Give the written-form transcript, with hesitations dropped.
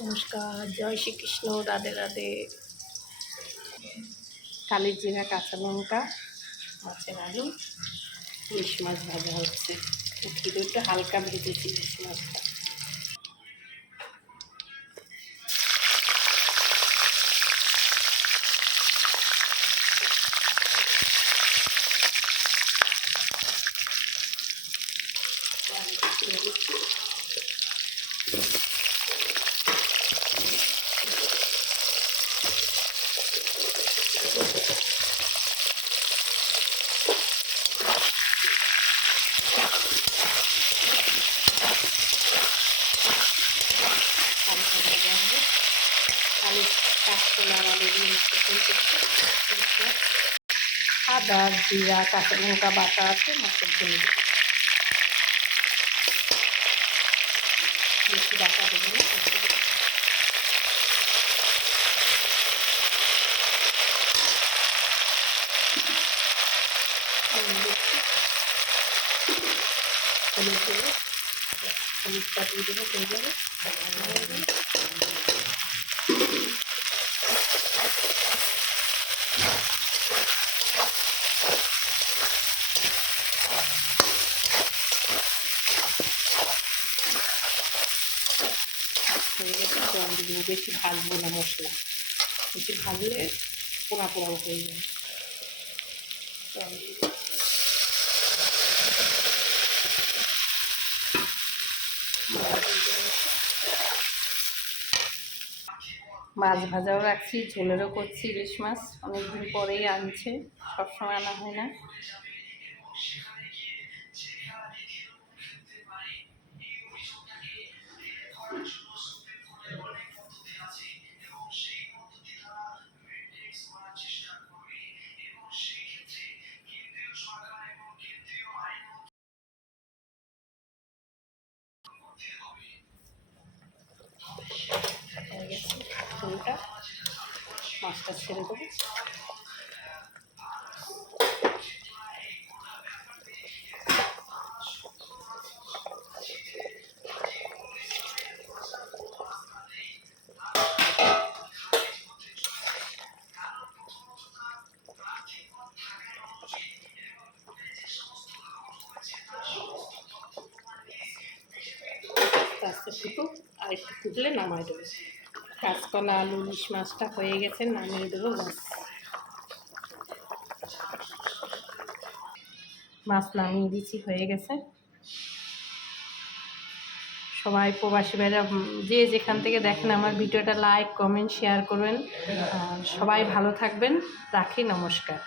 নমস্কার, জয় শ্রীকৃষ্ণ, রাধে রাধে। কালি জিরা, কাঁচা লঙ্কা, মাছের আলু, ইলিশ মাছ ভাজা হচ্ছে। কিন্তু একটু হালকা ভেজেছি ইলিশ মাছটা। আলু কাঁচকলা আলু দিয়ে আদা জিরা কাঁচা লঙ্কা বাটা আছে, মাছের ঝোল বেশি বাটা দেবো না। হলুদটা দিয়ে দেবো, হয়ে যাবে। হয়ে গেছে, জল দিয়ে দেবো। বেশি ভাজবো না মশলা, বেশি ভাজলে পোড়া পোড়া হয়ে যাবে। জল দিয়ে দেবো। মাছ ভাজাও রাখছি, ঝোলেরও করছি। ইলিশ মাছ অনেকদিন পরেই আনছে, সবসময় আনা হয় না। হয়ে গেছে ঝোলটা, মাছটা ছেড়ে দেবো। আস্তে ফুটুক, আর একটু ফুটলে নামাই দেবো। কাঁচকলা আলু ইলিশ মাছটা হয়ে গেছে, নামিয়ে দেবো। মাছ নামিয়ে দিচ্ছি, হয়ে গেছে। সবাই প্রবাসী ভাইরা যে যেখান থেকে দেখেন আমার ভিডিওটা লাইক কমেন্ট শেয়ার করবেন। সবাই ভালো থাকবেন, রাখি, নমস্কার।